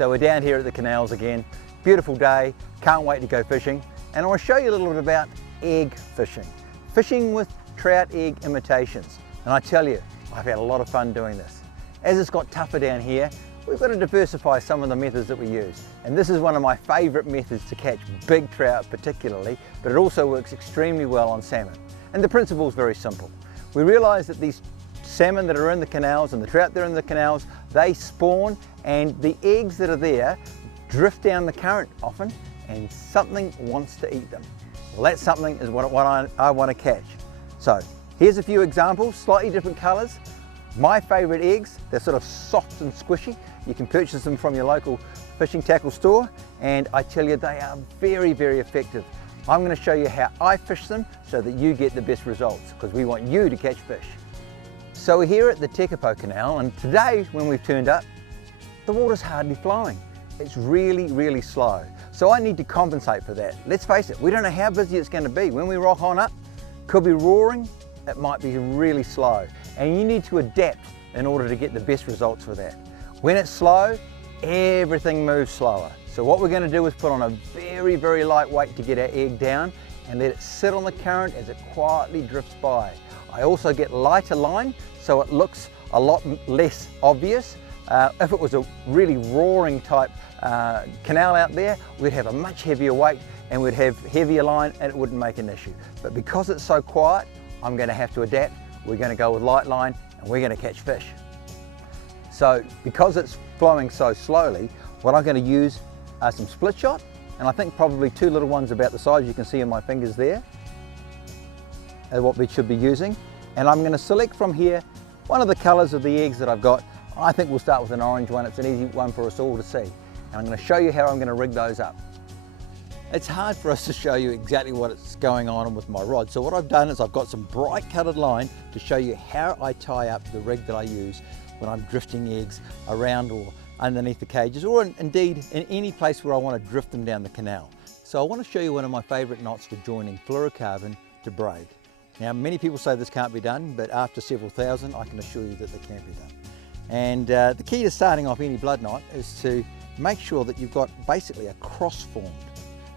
So we're down here at the Canals again. Beautiful day, can't wait to go fishing. And I want to show you a little bit about egg fishing. Fishing with trout egg imitations. And I tell you, I've had a lot of fun doing this. As it's got tougher down here, we've got to diversify some of the methods that we use. And this is one of my favourite methods to catch big trout particularly, but it also works extremely well on salmon. And the principle is very simple. We realise that these salmon that are in the canals and the trout that are in the canals, they spawn and the eggs that are there drift down the current often and something wants to eat them. Well, that something is what I want to catch. So here's a few examples, slightly different colours. My favourite eggs, they're sort of soft and squishy. You can purchase them from your local fishing tackle store and I tell you they are very, very effective. I'm going to show you how I fish them so that you get the best results because we want you to catch fish. So we're here at the Tekapo Canal and today when we've turned up, the water's hardly flowing. It's really, really slow. So I need to compensate for that. Let's face it, we don't know how busy it's going to be. When we rock on up, could be roaring, it might be really slow. And you need to adapt in order to get the best results for that. When it's slow, everything moves slower. So what we're going to do is put on a very, very light weight to get our egg down and let it sit on the current as it quietly drifts by. I also get lighter line so it looks a lot less obvious. If it was a really roaring type canal out there, we'd have a much heavier weight and we'd have heavier line and it wouldn't make an issue. But because it's so quiet, I'm going to have to adapt. We're going to go with light line and we're going to catch fish. So because it's flowing so slowly, what I'm going to use are some split shot, and I think probably two little ones about the size you can see in my fingers there are what we should be using. And I'm going to select from here one of the colours of the eggs that I've got. I think we'll start with an orange one. It's an easy one for us all to see. And I'm going to show you how I'm going to rig those up. It's hard for us to show you exactly what's going on with my rod. So what I've done is I've got some bright coloured line to show you how I tie up the rig that I use when I'm drifting eggs around or underneath the cages, or indeed in any place where I want to drift them down the canal. So I want to show you one of my favourite knots for joining fluorocarbon to braid. Now many people say this can't be done, but after several thousand I can assure you that they can be done. And the key to starting off any blood knot is to make sure that you've got basically a cross formed.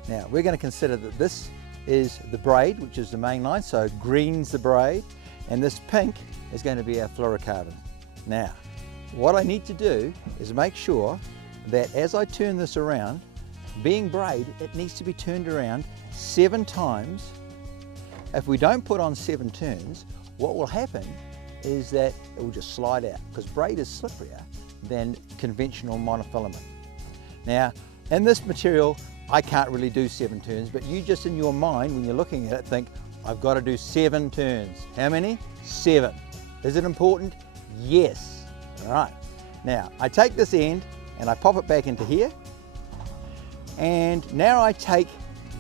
Now we're going to consider that this is the braid, which is the main line, so green's the braid, and this pink is going to be our fluorocarbon. Now what I need to do is make sure that as I turn this around, being braid, it needs to be turned around 7 times. If we don't put on 7 turns, what will happen is that it will just slide out because braid is slipperier than conventional monofilament. Now in this material I can't really do 7 turns, but you just in your mind when you're looking at it think I've got to do 7 turns. How many? 7. Is it important? Yes. All right, now I take this end and I pop it back into here, and now I take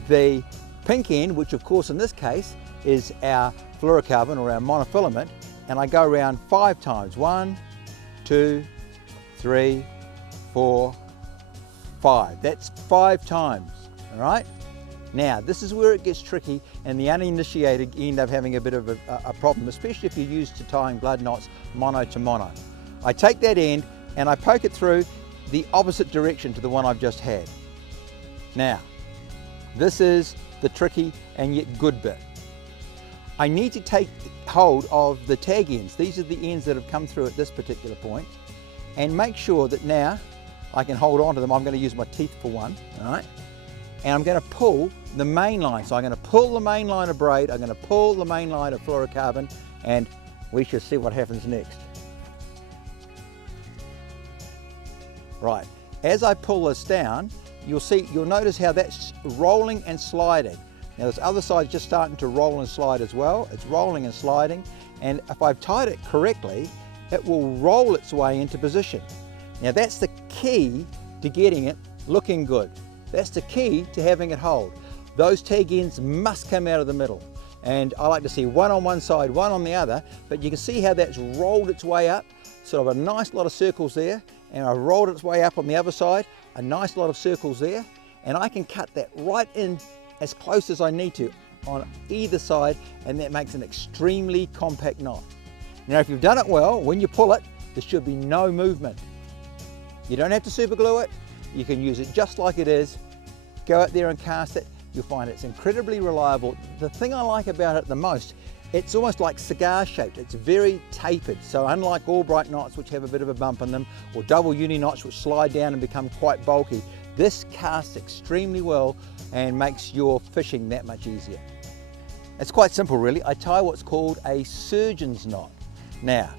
the pink end, which of course in this case is our fluorocarbon or our monofilament, and I go around 5 times. 1, 2, 3, 4, 5. That's 5 times. All right, now this is where it gets tricky and the uninitiated end up having a bit of a problem, especially if you're used to tying blood knots mono to mono. I take that end and I poke it through the opposite direction to the one I've just had. Now this is the tricky and yet good bit. I need to take hold of the tag ends. These are the ends that have come through at this particular point, and make sure that now I can hold on to them. I'm going to use my teeth for one, all right? And I'm going to pull the main line. So I'm going to pull the main line of braid, I'm going to pull the main line of fluorocarbon, and we shall see what happens next. Right, as I pull this down, you'll notice how that's rolling and sliding. Now this other side's just starting to roll and slide as well. It's rolling and sliding, and if I've tied it correctly, it will roll its way into position. Now that's the key to getting it looking good. That's the key to having it hold. Those tag ends must come out of the middle. And I like to see one on one side, one on the other, but you can see how that's rolled its way up. Sort of a nice lot of circles there, and I rolled its way up on the other side, a nice lot of circles there, and I can cut that right in as close as I need to on either side, and that makes an extremely compact knot. Now if you've done it well, when you pull it, there should be no movement. You don't have to super glue it, you can use it just like it is. Go out there and cast it. You'll find it's incredibly reliable. The thing I like about it the most, it's almost like cigar shaped. It's very tapered. So unlike Albright knots, which have a bit of a bump in them, or double uni knots, which slide down and become quite bulky, this casts extremely well and makes your fishing that much easier. It's quite simple really. I tie what's called a surgeon's knot. Now,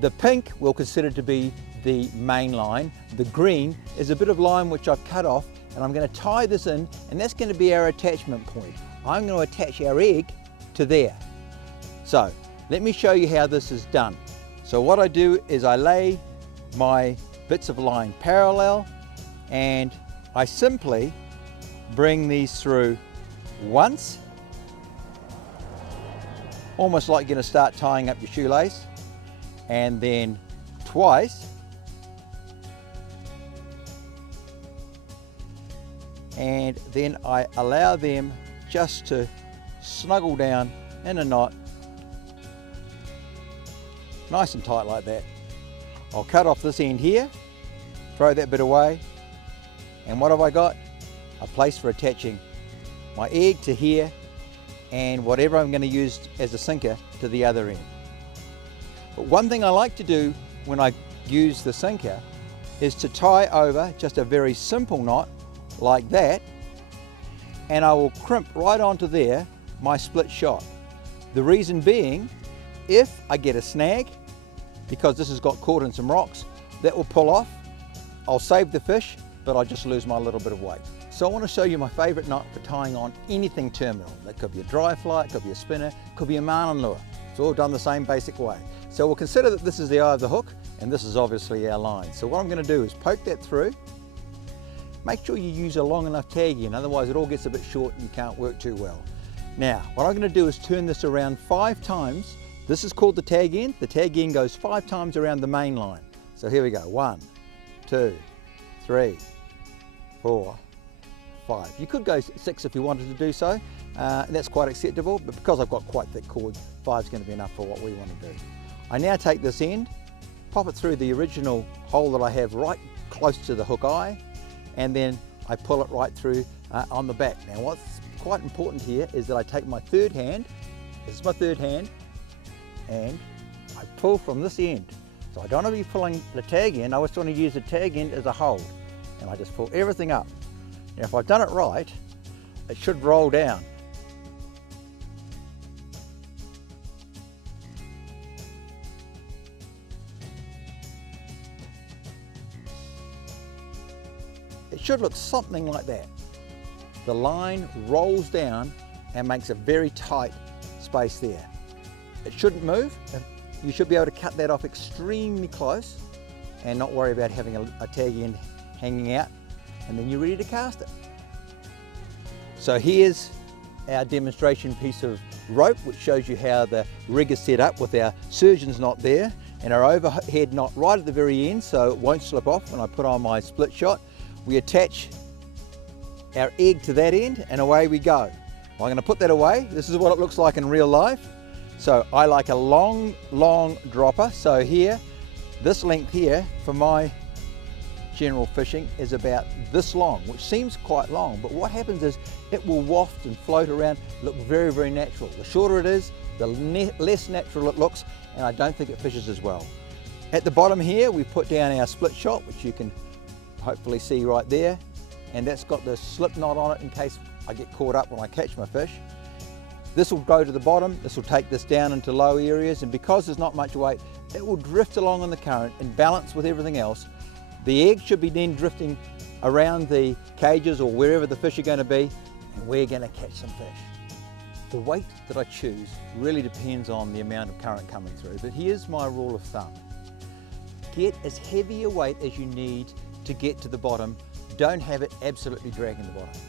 the pink we'll consider to be the main line. The green is a bit of line which I've cut off, and I'm going to tie this in, and that's going to be our attachment point. I'm going to attach our egg to there. So let me show you how this is done. So what I do is I lay my bits of line parallel, and I simply bring these through once, almost like you're going to start tying up your shoelace, and then twice, and then I allow them just to snuggle down in a knot, nice and tight like that. I'll cut off this end here, throw that bit away, and what have I got? A place for attaching my egg to here, and whatever I'm going to use as a sinker to the other end. But one thing I like to do when I use the sinker is to tie over just a very simple knot like that, and I will crimp right onto there my split shot. The reason being, if I get a snag, because this has got caught in some rocks, that will pull off. I'll save the fish, but I'll just lose my little bit of weight. So I want to show you my favourite knot for tying on anything terminal. That could be a dry fly, it could be a spinner, it could be a marlin lure. It's all done the same basic way. So we'll consider that this is the eye of the hook, and this is obviously our line. So what I'm going to do is poke that through. Make sure you use a long enough tag in, otherwise it all gets a bit short and you can't work too well. Now, what I'm going to do is turn this around 5 times. This is called the tag end. The tag end goes 5 times around the main line. So here we go, 1, 2, 3, 4, 5. You could go 6 if you wanted to do so, and that's quite acceptable, but because I've got quite thick cord, 5 is going to be enough for what we want to do. I now take this end, pop it through the original hole that I have right close to the hook eye, and then I pull it right through on the back. Now what's quite important here is that I take my third hand, this is my third hand, and I pull from this end. So I don't want to be pulling the tag end, I just want to use the tag end as a hold, and I just pull everything up. Now if I've done it right, it should roll down. It should look something like that. The line rolls down and makes a very tight space there. It shouldn't move. You should be able to cut that off extremely close and not worry about having a tag end hanging out, and then you're ready to cast it. So here's our demonstration piece of rope, which shows you how the rig is set up with our surgeon's knot there and our overhead knot right at the very end so it won't slip off when I put on my split shot. We attach our egg to that end and away we go. I'm going to put that away. This is what it looks like in real life. So I like a long dropper. So here, this length here for my general fishing is about this long, which seems quite long, but what happens is it will waft and float around, look very natural. The shorter it is, the less natural it looks, and I don't think it fishes as well. At the bottom here, we've put down our split shot, which you can hopefully see right there, and that's got the slip knot on it in case I get caught up when I catch my fish. This will go to the bottom, this will take this down into low areas, and because there's not much weight, it will drift along in the current and balance with everything else. The egg should be then drifting around the cages or wherever the fish are going to be, and we're going to catch some fish. The weight that I choose really depends on the amount of current coming through, but here's my rule of thumb. Get as heavy a weight as you need to get to the bottom. Don't have it absolutely dragging the bottom.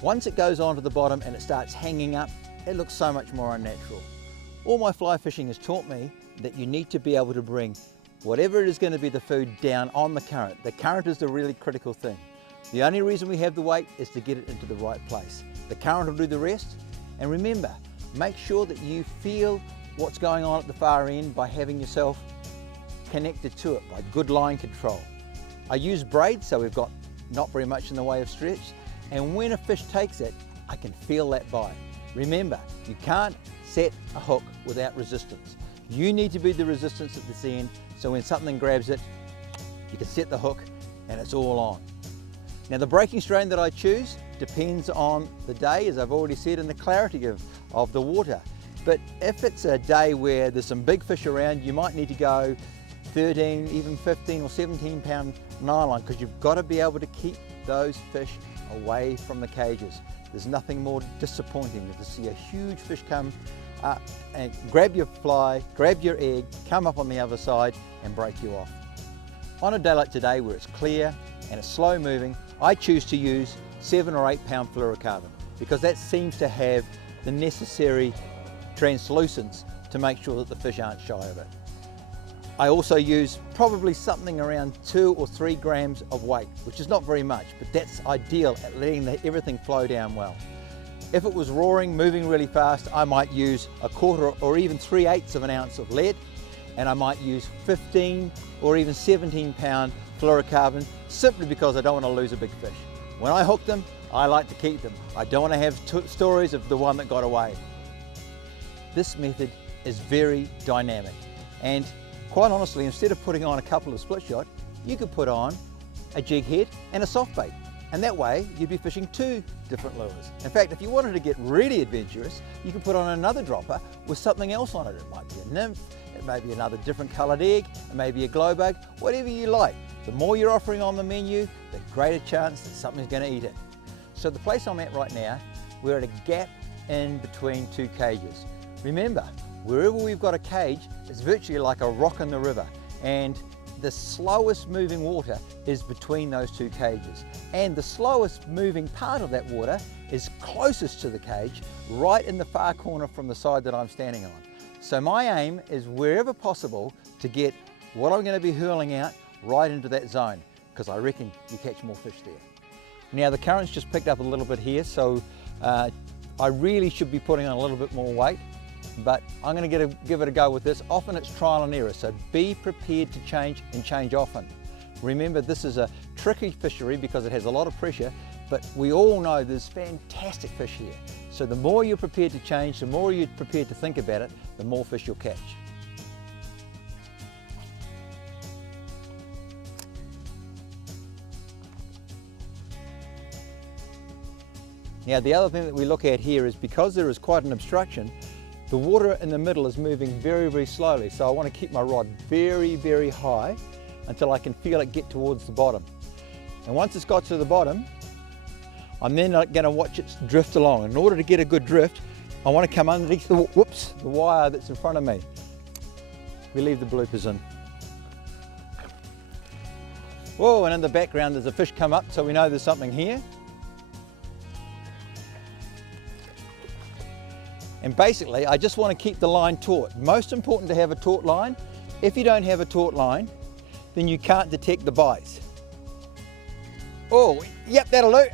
Once it goes onto the bottom and it starts hanging up, it looks so much more unnatural. All my fly fishing has taught me that you need to be able to bring whatever it is going to be the food down on the current. The current is the really critical thing. The only reason we have the weight is to get it into the right place. The current will do the rest. And remember, make sure that you feel what's going on at the far end by having yourself connected to it by good line control. I use braid, so we've got not very much in the way of stretch, and when a fish takes it, I can feel that bite. Remember, you can't set a hook without resistance. You need to be the resistance at this end, so when something grabs it, you can set the hook and it's all on. Now the breaking strain that I choose depends on the day, as I've already said, and the clarity of the water. But if it's a day where there's some big fish around, you might need to go 13, even 15 or 17 pound nylon, because you've got to be able to keep those fish away from the cages. There's nothing more disappointing than to see a huge fish come up and grab your fly, grab your egg, come up on the other side and break you off. On a day like today where it's clear and it's slow moving, I choose to use 7 or 8 pound fluorocarbon, because that seems to have the necessary translucence to make sure that the fish aren't shy of it. I also use probably something around 2 or 3 grams of weight, which is not very much, but that's ideal at letting everything flow down well. If it was roaring, moving really fast, I might use 1/4 or even 3/8 of an ounce of lead, and I might use 15 or even 17 pound fluorocarbon, simply because I don't want to lose a big fish. When I hook them, I like to keep them. I don't want to have stories of the one that got away. This method is very dynamic, and quite honestly, instead of putting on a couple of split shot, you could put on a jig head and a soft bait, and that way you'd be fishing 2 different lures. In fact, if you wanted to get really adventurous, you could put on another dropper with something else on it. It might be a nymph, it may be another different coloured egg, it may be a glow bug, whatever you like. The more you're offering on the menu, the greater chance that something's going to eat it. So the place I'm at right now, we're at a gap in between 2 cages. Remember, wherever we've got a cage, it's virtually like a rock in the river, and the slowest moving water is between those 2 cages, and the slowest moving part of that water is closest to the cage, right in the far corner from the side that I'm standing on. So my aim is, wherever possible, to get what I'm going to be hurling out right into that zone, because I reckon you catch more fish there. Now the current's just picked up a little bit here, so I really should be putting on a little bit more weight, but I'm going to give it a go with this. Often it's trial and error, so be prepared to change, and change often. Remember, this is a tricky fishery because it has a lot of pressure, but we all know there's fantastic fish here. So the more you're prepared to change, the more you're prepared to think about it, the more fish you'll catch. Now the other thing that we look at here is, because there is quite an obstruction, the water in the middle is moving very, very slowly. So I want to keep my rod very, very high until I can feel it get towards the bottom. And once it's got to the bottom, I'm then going to watch it drift along. In order to get a good drift, I want to come underneath the wire that's in front of me. We leave the bloopers in. Whoa, and in the background there's a fish come up, so we know there's something here. And basically, I just want to keep the line taut. Most important to have a taut line. If you don't have a taut line, then you can't detect the bites. Oh, yep, that'll do.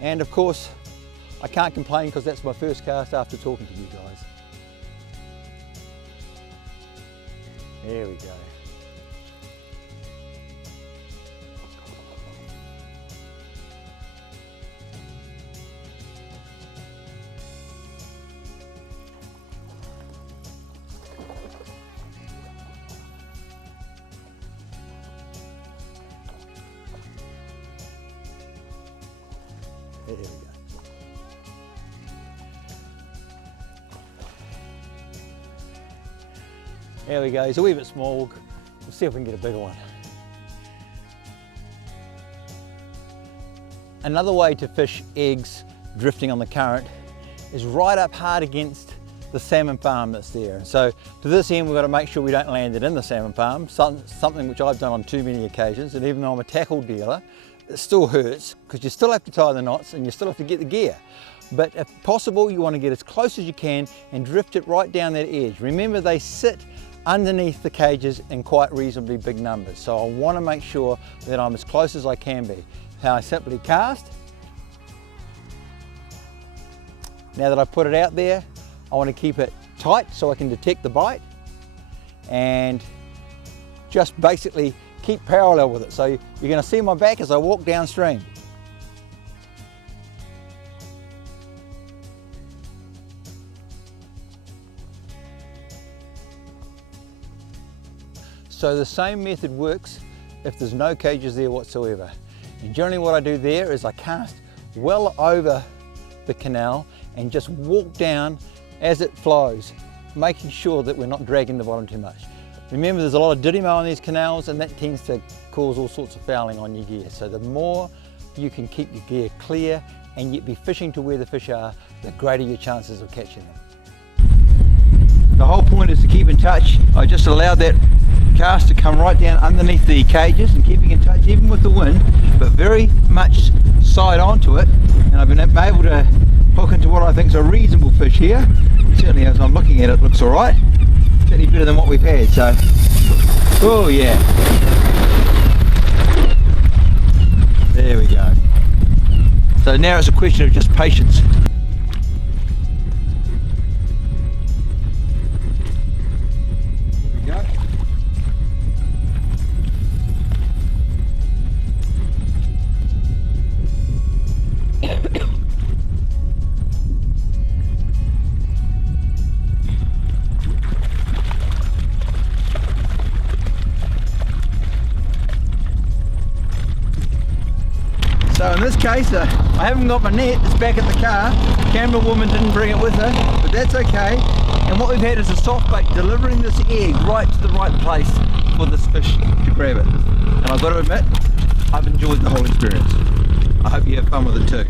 And of course, I can't complain because that's my first cast after talking to you guys. There we go. There we go. There we go. He's a wee bit small. We'll see if we can get a bigger one. Another way to fish eggs drifting on the current is right up hard against the salmon farm that's there. So to this end, we've got to make sure we don't land it in the salmon farm, something which I've done on too many occasions. And even though I'm a tackle dealer, it still hurts because you still have to tie the knots and you still have to get the gear. But if possible, you want to get as close as you can and drift it right down that edge. Remember, they sit underneath the cages in quite reasonably big numbers. So I want to make sure that I'm as close as I can be. Now I simply cast. Now that I've put it out there, I want to keep it tight so I can detect the bite. And just basically keep parallel with it. So you're going to see my back as I walk downstream. So the same method works if there's no cages there whatsoever. And generally what I do there is I cast well over the canal and just walk down as it flows, making sure that we're not dragging the bottom too much. Remember, there's a lot of didymo on these canals, and that tends to cause all sorts of fouling on your gear. So the more you can keep your gear clear and yet be fishing to where the fish are, the greater your chances of catching them. The whole point is to keep in touch. I just allowed that cast to come right down underneath the cages and keeping in touch even with the wind, but very much side onto it, and I've been able to hook into what I think is a reasonable fish here. Certainly as I'm looking at it, looks alright. Certainly better than what we've had, so oh yeah, there we go. So now it's a question of just patience. So in this case, I haven't got my net, it's back at the car. The camera woman didn't bring it with her, but that's okay. And what we've had is a soft bait delivering this egg right to the right place for this fish to grab it. And I've got to admit, I've enjoyed the whole experience. I hope you have fun with it too.